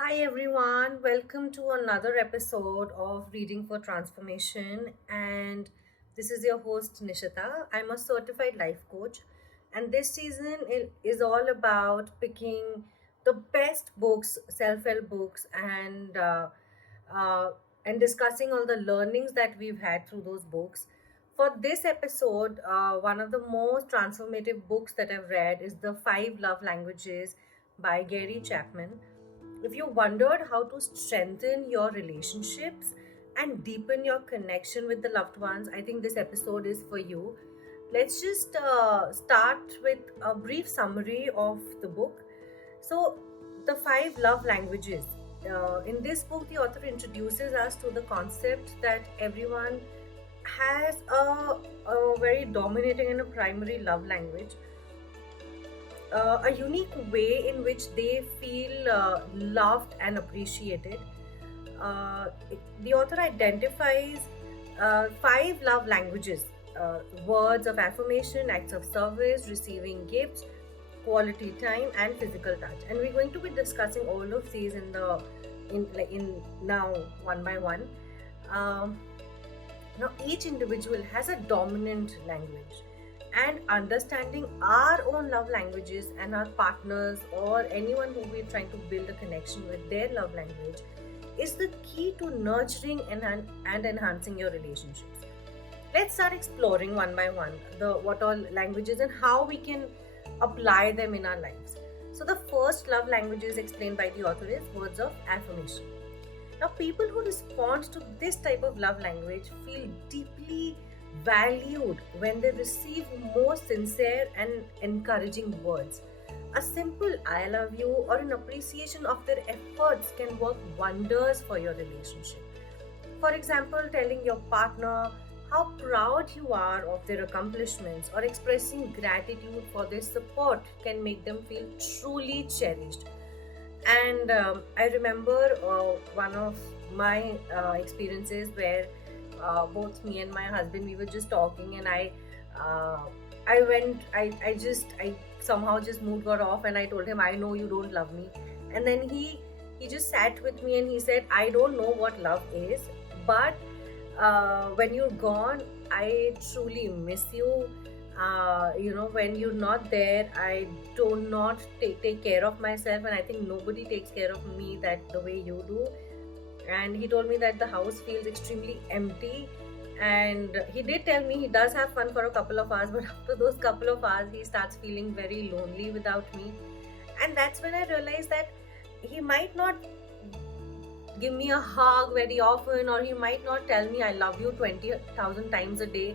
Hi everyone, welcome to another episode of Reading for Transformation. And this is your host Nishita. I'm a certified life coach, and this season is all about picking the best books, self-help books, uh, and discussing all the learnings that we've had through those books. For this episode, one of the most transformative books that I've read is The Five Love Languages by Gary Chapman. If you wondered how to strengthen your relationships and deepen your connection with the loved ones, I think this episode is for you. Let's just start with a brief summary of the book. So, the five love languages. In this book, the author introduces us to the concept that everyone has a very dominating and a primary love language, a unique way in which they feel loved and appreciated. The author identifies five love languages: words of affirmation, acts of service, receiving gifts, quality time, and physical touch. And we're going to be discussing all of these in now one by one. Um, Now, each individual has a dominant language, and understanding our own love languages and our partners or anyone who we're trying to build a connection with their love language is the key to nurturing and enhancing your relationships. Let's start exploring one by one the what all languages and how we can apply them in our lives. So, the first love language is explained by the author is words of affirmation. Now, people who respond to this type of love language feel deeply valued when they receive more sincere and encouraging words. A simple I love you or an appreciation of their efforts can work wonders for your relationship. For example, telling your partner how proud you are of their accomplishments or expressing gratitude for their support can make them feel truly cherished. And I remember one of my experiences where both me and my husband, we were just talking, and uh, I somehow just mood got off, and I told him, I know you don't love me. And then he just sat with me and he said, I don't know what love is, but when you're gone, I truly miss you. When you're not there, I do not take care of myself, and I think nobody takes care of me that the way you do. And he told me that the house feels extremely empty, and he did tell me he does have fun for a couple of hours, but after those couple of hours he starts feeling very lonely without me. And that's when I realized that he might not give me a hug very often, or he might not tell me I love you 20,000 times a day,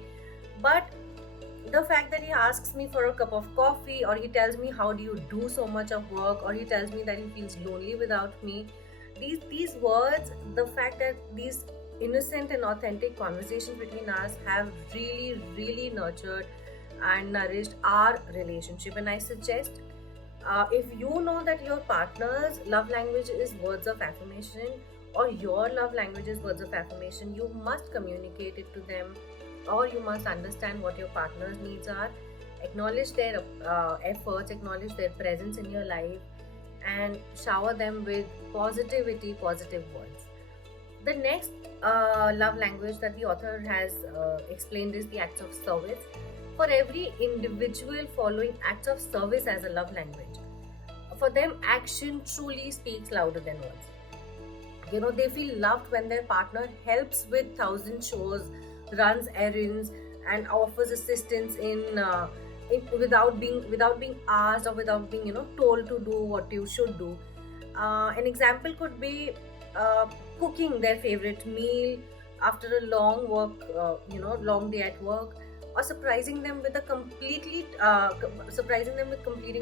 but the fact that he asks me for a cup of coffee, or he tells me how do you do so much of work, or he tells me that he feels lonely without me, these words, the fact that these innocent and authentic conversations between us have really nurtured and nourished our relationship. And I suggest, if you know that your partner's love language is words of affirmation, or your love language is words of affirmation, you must communicate it to them, or you must understand what your partner's needs are, acknowledge their efforts, acknowledge their presence in your life, and shower them with positive words. The next love language that the author has explained is the acts of service. For every individual following acts of service as a love language, for them, action truly speaks louder than words. They feel loved when their partner helps with thousand chores, runs errands, and offers assistance without being asked, or without being told to do what you should do. An example could be cooking their favorite meal after a long day at work, or surprising them with completing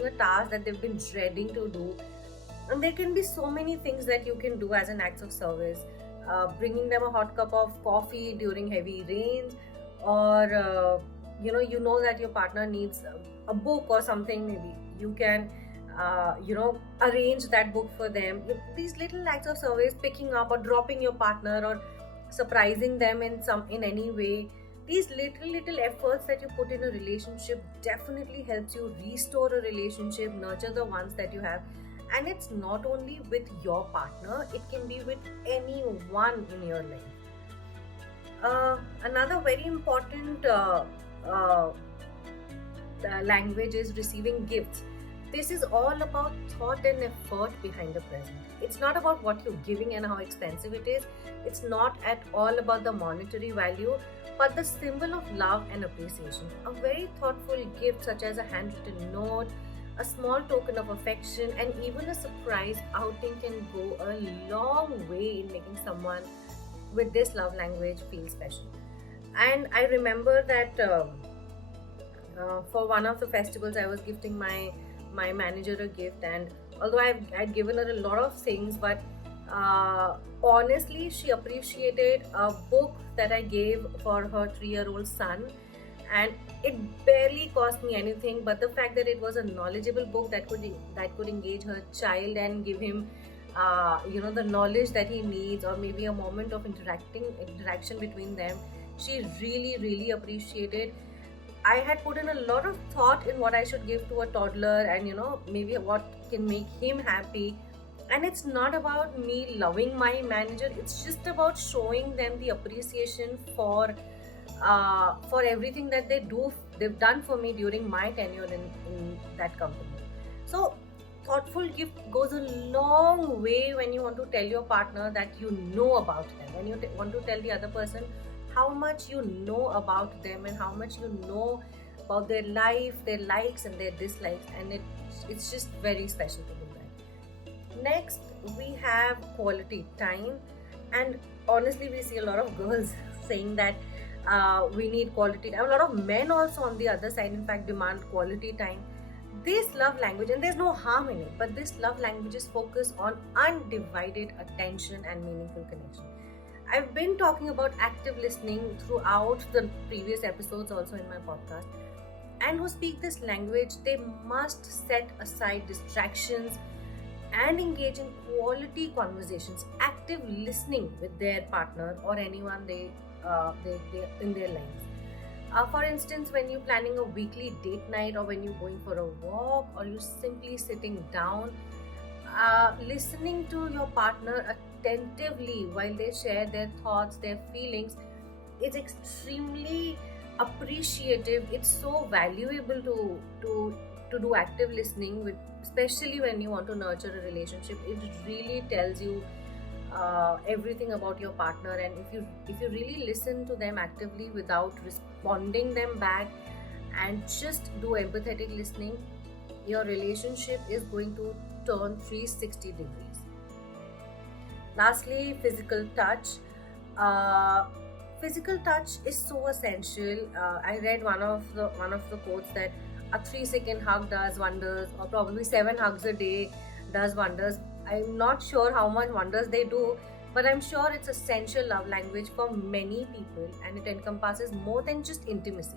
a task that they've been dreading to do. And there can be so many things that you can do as an act of service. Bringing them a hot cup of coffee during heavy rains, or that your partner needs a book or something. Maybe you can arrange that book for them. These little acts of service, picking up or dropping your partner, or surprising them in any way, these little efforts that you put in a relationship definitely helps you restore a relationship, nurture the ones that you have. And it's not only with your partner, it can be with anyone in your life. Another very important uh, language is receiving gifts. This is all about thought and effort behind the present. It's not about what you're giving and how expensive it is. It's not at all about the monetary value, but the symbol of love and appreciation. A very thoughtful gift, such as a handwritten note, a small token of affection, and even a surprise outing, can go a long way in making someone with this love language feel special. And I remember that. For one of the festivals, I was gifting my manager a gift, and although I'd given her a lot of things, but honestly, she appreciated a book that I gave for her 3-year-old son, and it barely cost me anything. But the fact that it was a knowledgeable book that could engage her child and give him the knowledge that he needs, or maybe a moment of interaction between them, she really appreciated. I had put in a lot of thought in what I should give to a toddler, and maybe what can make him happy. And it's not about me loving my manager, it's just about showing them the appreciation for everything that they've done for me during my tenure in that company. So thoughtful gift goes a long way when you want to tell your partner that you know about them, when you want to tell the other person how much you know about them and how much you know about their life, their likes and their dislikes, and it's just very special to do that. Next, we have quality time, and honestly, we see a lot of girls saying that we need quality time. A lot of men also on the other side, in fact, demand quality time. This love language, and there's no harm in it, but this love language is focused on undivided attention and meaningful connection. I've been talking about active listening throughout the previous episodes, also in my podcast. And who speak this language, they must set aside distractions and engage in quality conversations, active listening with their partner or anyone they in their lives. For instance, when you're planning a weekly date night, or when you're going for a walk, or you're simply sitting down, listening to your partner attentively while they share their thoughts, their feelings, is extremely appreciative. It's so valuable to do active listening with, especially when you want to nurture a relationship. It really tells you everything about your partner, and if you really listen to them actively without responding them back, and just do empathetic listening, your relationship is going to turn 360 degrees. Lastly, physical touch. Physical touch is so essential. I read one of the quotes that a 3-second hug does wonders, or probably 7 hugs a day does wonders. I'm not sure how much wonders they do, but I'm sure it's essential love language for many people, and it encompasses more than just intimacy.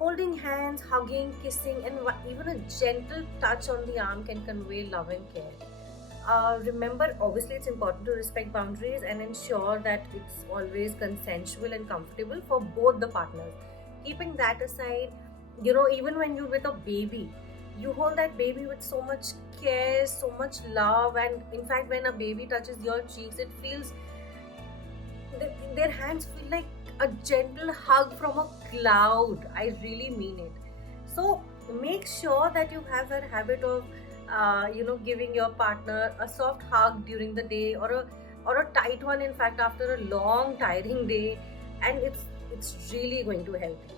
Holding hands, hugging, kissing, and even a gentle touch on the arm can convey love and care. Remember, obviously, it's important to respect boundaries and ensure that it's always consensual and comfortable for both the partners. Keeping that aside, even when you're with a baby, you hold that baby with so much care, so much love, and in fact, when a baby touches your cheeks, it feels their hands feel like a gentle hug from a cloud. I really mean it. So make sure that you have that habit of giving your partner a soft hug during the day, or a tight one, in fact, after a long tiring day, and it's really going to help you.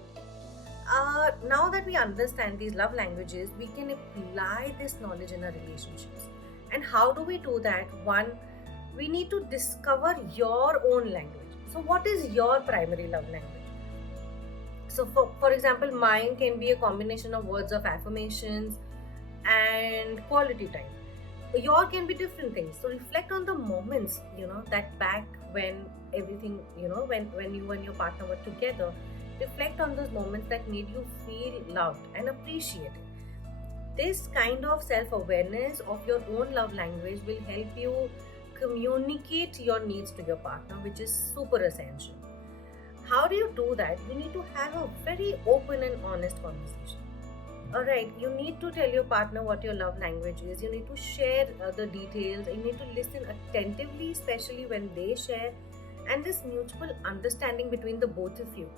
Now that we understand these love languages, we can apply this knowledge in our relationships. And how do we do that? One, we need to discover your own language. So what is your primary love language? So for example, mine can be a combination of words of affirmations and quality time. Your can be different things. So reflect on the moments, that back when everything, when you and your partner were together. Reflect on those moments that made you feel loved and appreciated. This kind of self-awareness of your own love language will help you communicate your needs to your partner, which is super essential. How do you do that? You need to have a very open and honest conversation. All right, you need to tell your partner what your love language is. You need to share the details. You need to listen attentively, especially when they share. And this mutual understanding between the both of you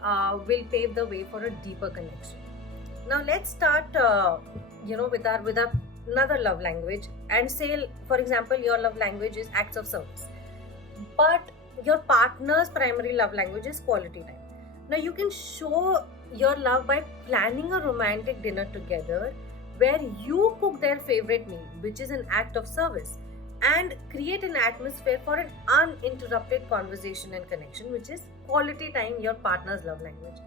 will pave the way for a deeper connection. Now let's start, with our another love language, and say, for example, your love language is acts of service, but your partner's primary love language is quality time. Now, you can show your love by planning a romantic dinner together where you cook their favorite meal, which is an act of service, and create an atmosphere for an uninterrupted conversation and connection, which is quality time, your partner's love language.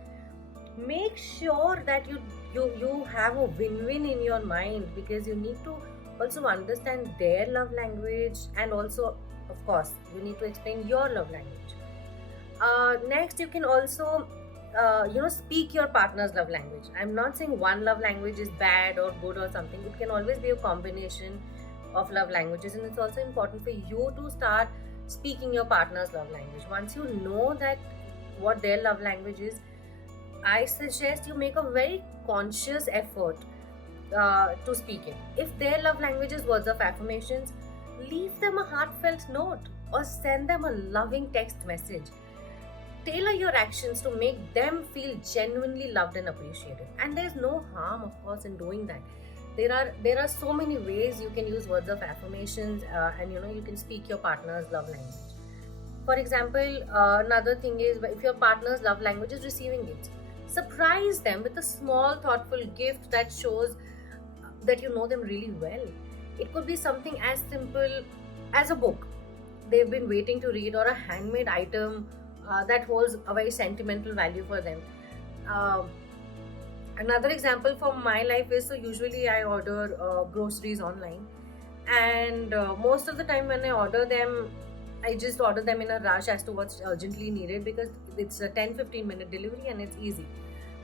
Make sure that you have a win-win in your mind, because you need to also understand their love language, and also, of course, you need to explain your love language. Next, you can also speak your partner's love language. I'm not saying one love language is bad or good or something. It can always be a combination of love languages, and it's also important for you to start speaking your partner's love language. Once you know that what their love language is, I suggest you make a very conscious effort to speak it. If their love language is words of affirmations, leave them a heartfelt note or send them a loving text message. Tailor your actions to make them feel genuinely loved and appreciated. And there's no harm, of course, in doing that. There are so many ways you can use words of affirmations, and you can speak your partner's love language. For example, another thing is, if your partner's love language is receiving gifts, surprise them with a small, thoughtful gift that shows that you know them really well. It could be something as simple as a book they've been waiting to read, or a handmade item that holds a very sentimental value for them. Um Another example from my life is, so usually I order groceries online, and most of the time when I order them, I just order them in a rush as to what's urgently needed, because it's a 10-15 minute delivery and it's easy.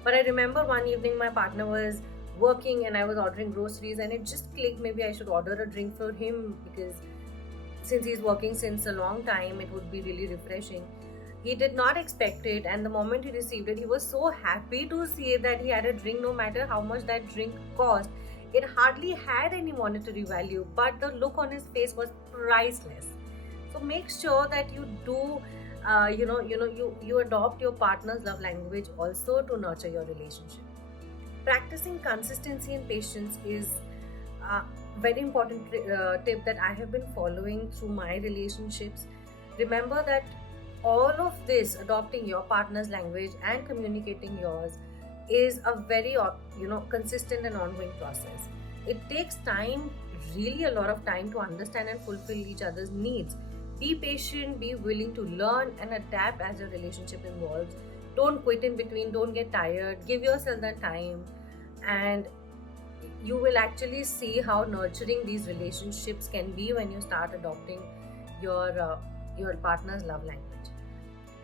But I remember one evening my partner was working and I was ordering groceries, and it just clicked, maybe I should order a drink for him, because since he's working since a long time, it would be really refreshing. He did not expect it, and the moment he received it, he was so happy to see that he had a drink, no matter how much that drink cost. It hardly had any monetary value, but the look on his face was priceless. So make sure that you do, you adopt your partner's love language also to nurture your relationship. Practicing consistency and patience is a very important tip that I have been following through my relationships. Remember that all of this, adopting your partner's language and communicating yours, is a very consistent and ongoing process. It takes time, really a lot of time, to understand and fulfill each other's needs. Be patient, be willing to learn and adapt as your relationship evolves. Don't quit in between, don't get tired, give yourself that time, and you will actually see how nurturing these relationships can be when you start adopting your partner's love language.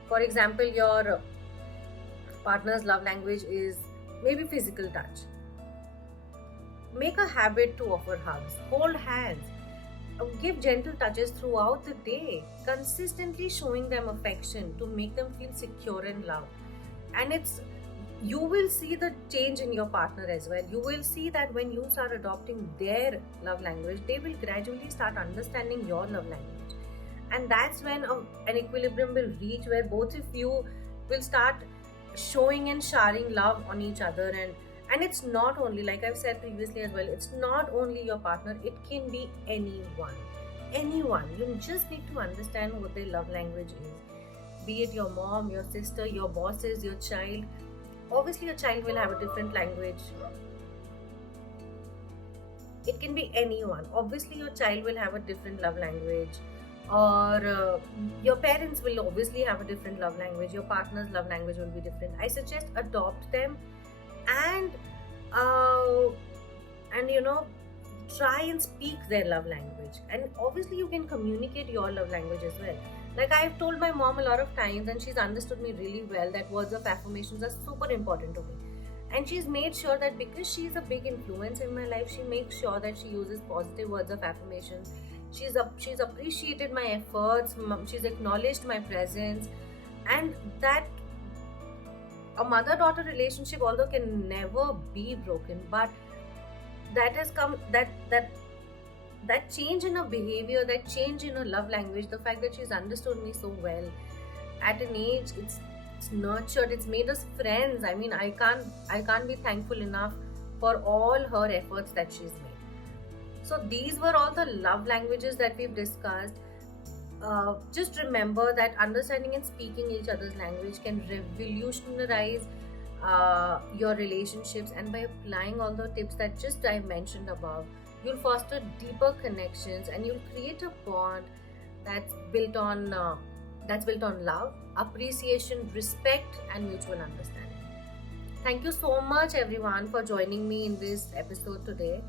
For example, your partner's love language is maybe physical touch. Make a habit to offer hugs, hold hands, give gentle touches throughout the day, consistently showing them affection to make them feel secure and loved. And you will see the change in your partner as well. You will see that when you start adopting their love language, they will gradually start understanding your love language. And that's when an equilibrium will reach, where both of you will start showing and sharing love on each other. And it's not only, like I've said previously as well, it's not only your partner, it can be anyone. You just need to understand what their love language is, be it your mom, your sister, your bosses, your child. Obviously your child will have a different language. It can be anyone. Obviously your child will have a different love language, or your parents will obviously have a different love language. Your partner's love language will be different. I suggest adopt them, and uh, and try and speak their love language. And obviously you can communicate your love language as well. Like I've told my mom a lot of times, and she's understood me really well, that words of affirmations are super important to me. And she's made sure that, because she's a big influence in my life, she makes sure that she uses positive words of affirmation. She's appreciated my efforts, she's acknowledged my presence, and that A mother-daughter relationship, although can never be broken, but that has come that change in her behavior, that change in her love language, the fact that she's understood me so well at an age, it's nurtured, it's made us friends. I mean, I can't be thankful enough for all her efforts that she's made. So these were all the love languages that we've discussed. Just remember that understanding and speaking each other's language can revolutionize your relationships, and by applying all the tips that just I mentioned above, you'll foster deeper connections and you'll create a bond that's built on love, appreciation, respect, and mutual understanding. Thank you so much, everyone, for joining me in this episode today.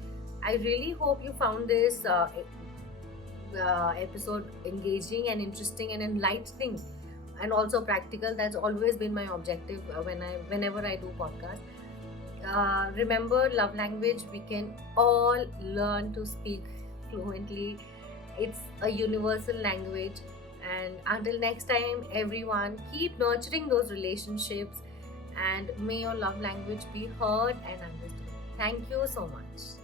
I really hope you found this episode engaging and interesting and enlightening, and also practical. That's always been my objective whenever I do podcast. Remember, love language, we can all learn to speak fluently. It's a universal language. And until next time, everyone, keep nurturing those relationships, and may your love language be heard and understood. Thank you so much.